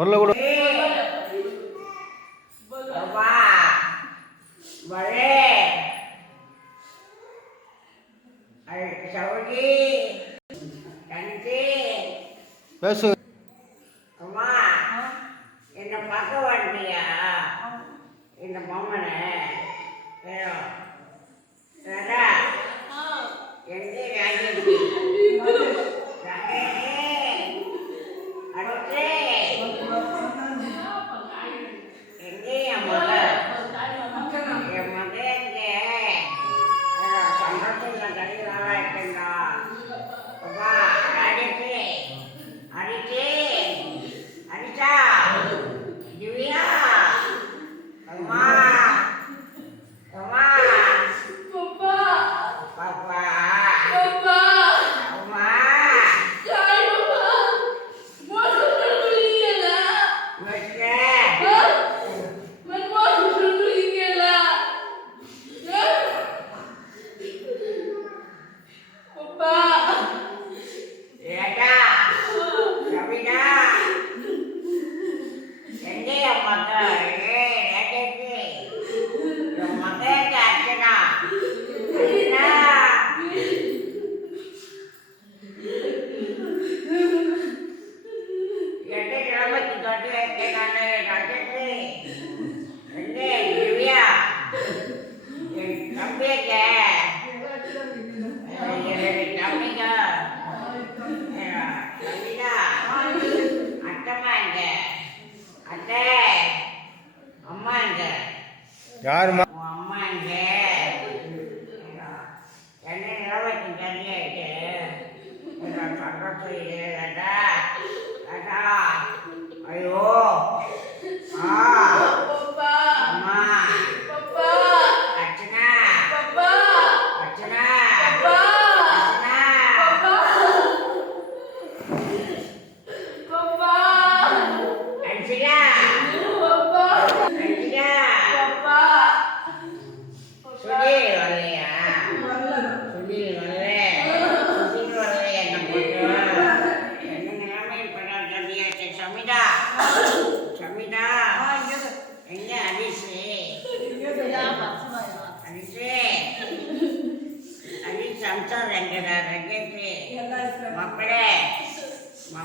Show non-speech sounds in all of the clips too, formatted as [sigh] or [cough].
Hola, hola. ลาเพราะว่า யாருமா? அம்மா எங்கே?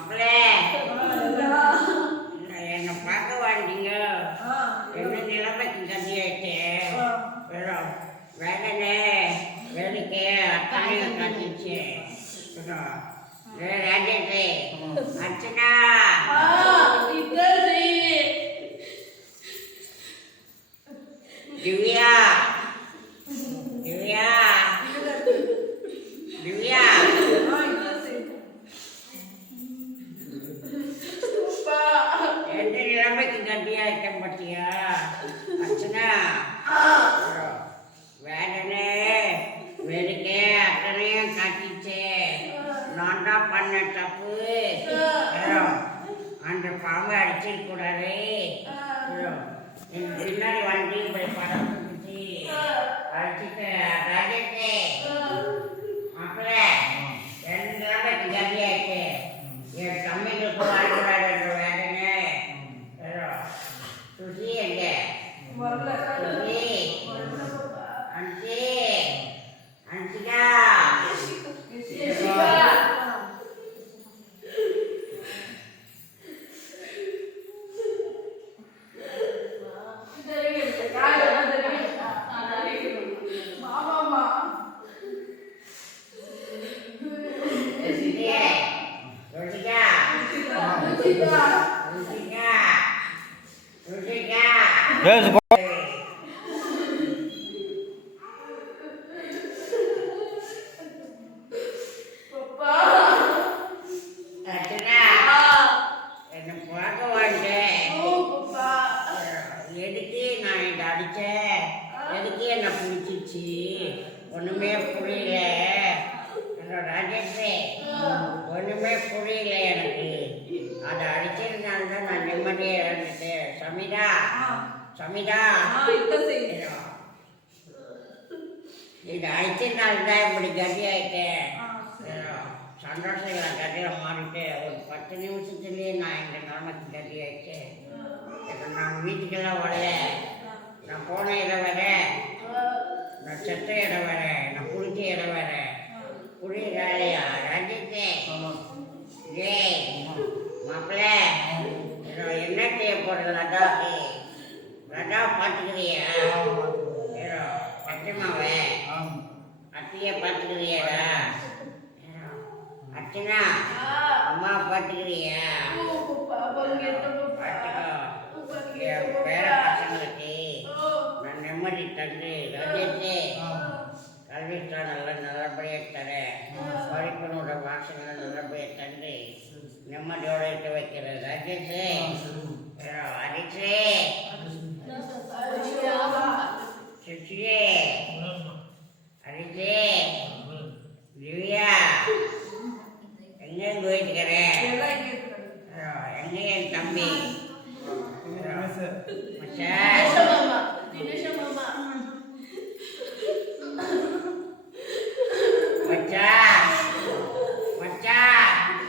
മക്കളെ ഉപ്പാക്ക് വേണ്ടിങ്ക എന്നെ നിളപ്പറ്റി കത്തിയായിട്ടേ വേണോ വേഗനെ വേണിക്ക് അത്തനെ കത്തിച്ചേ കേട്ടോ രാജേട്ടേ അച്ഛനാ ദിവ്യാ டீச்சர் நான் பண்ண தப்பு. அந்த பாம்பை அடிச்சிடக்கூடாது என் பின்னாடி வண்டி போய் படம் அடிச்சுட்டு ராஜேஷே மக்களே பேசு எதுக்கு நான் இதை அடித்தேன் எதுக்கு என்னை பிடிச்சிச்சு புரியல என்னோட அடிப்பு ஒன்றுமே புரியல எனக்கு அதை அடிச்சிருந்தால்தான் நான் நிம்மதியாக இருந்துட்டேன் சமீதா சமிதா இது ஐந்து நாள் தான் இப்படி கட்டியாயிட்டேன் சந்தோஷங்களை கட்டியில் மாறிட்டு ஒரு பத்து நிமிஷத்துலேயே நான் இந்த நிலமத்து கட்டியாயிட்டேன் இப்போ நான் வீட்டுக்கெல்லாம் வரல நான் போன இடம் வர நான் செத்த இடம் வர நான் நிம்மதி தந்து ரஜித்து கல்விஸ்தானில் நல்லபடியாக தரேன் படிப்பினோட வாசங்களை நல்லபடியாக தந்து நிம்மதியோட இருக்க வைக்கிறேன் ரஜித்து அடிச்சு சுச்சியே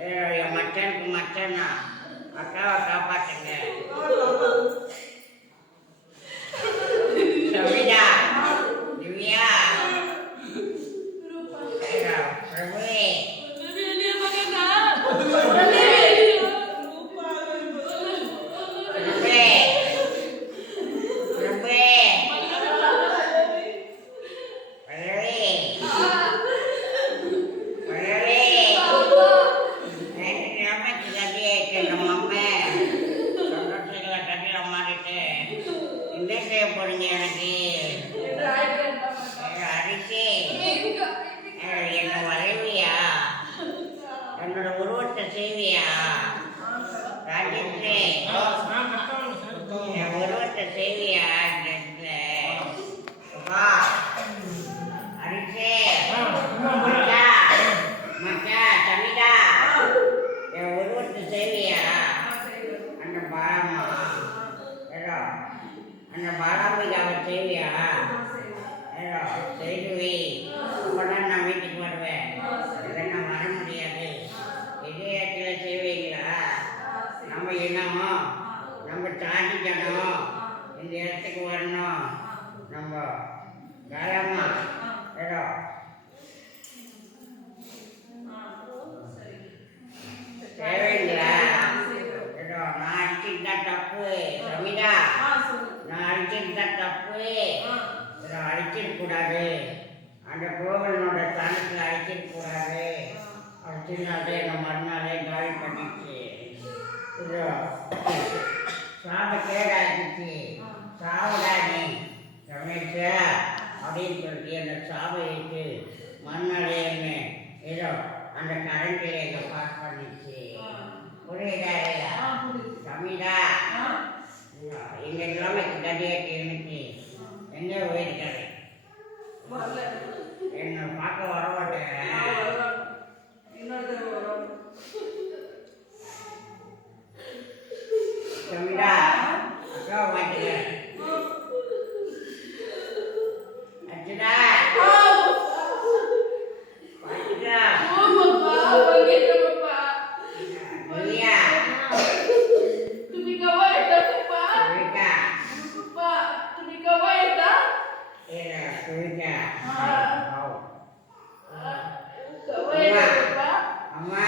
தினேஷ் என்ன ஏ, அக்காவை காப்பாற்றுங்க [laughs] என் உருவத்தை செய்வியா இந்த இடத்துல? வா அரிசி மச்சா மச்சா தமிழா என் உருவத்தை செய்வியா அந்த பாலாமா ஏதோ அந்த பாலாம்பிகாவை செய்வியா ஏதோ செய்துவி அப்பதான் நான் வீட்டுக்கு வருவேன் இல்லை நான் வர முடியாது இதயத்தில் செய்வீங்களா நம்ம இனமோ நம்ம தாண்டி ஜனம் இந்த இடத்துக்கு வரணும் நம்ம காலமா ஏதோ தேவைங்களா ஏதோ நான் அடிச்சுட்டா தப்பு சமிதா நான் அடிச்சுட்டா தப்பு இதை அடிச்சிடக் கூடாது அந்த கோவிலனோட ஸ்தானத்தில் அடிச்சிடக் கூடாது. அடிச்சிருந்தாலே எங்கள் மறுநாளே காலி பண்ணிச்சு இதோ சாப கேடாச்சு சாவுடா நீ ரமேஷா அப்படின்னு சொல்லிட்டு அந்த ஏற்று மறுநாளே என்ன ஏதோ அந்த கரண்ட்டில் எங்களை பாஸ் பண்ணிச்சு புரியுதா. இல்லையா தமிழா எங்க கிழமைக்கு கட்டியாட்டி இருந்துச்சு எங்கே போயிருக்காரு. என்ன பார்க்க வர மாட்டேன் தமிழா அக்கா மாட்டேன் அர்ஜுனா பாட்டுக்கா திவ்யா சுவிகா ஏடா சுவிகா அம்மா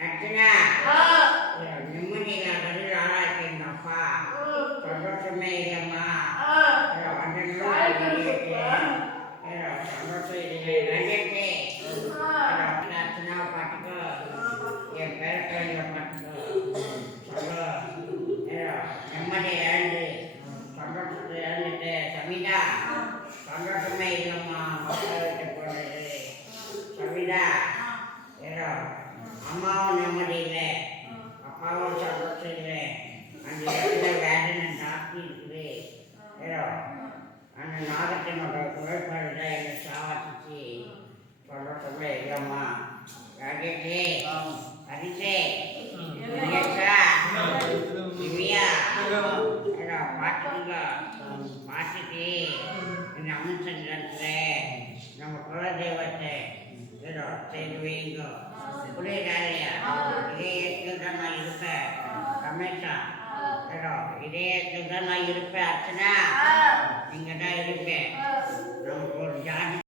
அர்ஜுனா நிம்மதியில் பதில் ஆளாச்சு எங்கள் அப்பா சந்தோஷமே இல்லைம்மா ஏதோ அந்த நிலைமை ஏதோ சந்தோஷம் இல்லை ரஜத்தை அர்ச்சனாவை பார்த்துக்கோ என் பேரப்பிள்ளைங்களை பார்த்துக்கோ சொல்லோ ஏதோ நிம்மதி இழந்து சந்தோஷத்தை இழந்துட்டு சமிதா சந்தோஷமே இல்லைம்மா மக்கள் விட்டு போனது சவிதா ஏதோ அம்மாவும் நிம்மதி இல்லை அப்பாவும் சந்தோஷம் இல்லை. அந்த இடத்துல வேதனை ஜாஸ்தி இருக்குது. ஏதோ. அந்த நாகத்தினோட குழப்பாடு தான் என்னை சாவாச்சிச்சு சொல்ல இல்லைம்மா ராஜேஷே ஹரிஷே தினேஷா திவ்யா ஏதோ பார்த்துக்கோங்க பார்த்துட்டு இந்த அம்சத்தில் நம்ம குலதெய்வத்தை ஏதோ செய்து வைங்க புரியுதாலையா இதே இடத்துல தான் நான் இருப்பேன் ரமேஷா ஏதோ இதே இடத்துல தான் நான் இருப்பேன் அர்ச்சனா இங்கே தான் இருப்பேன்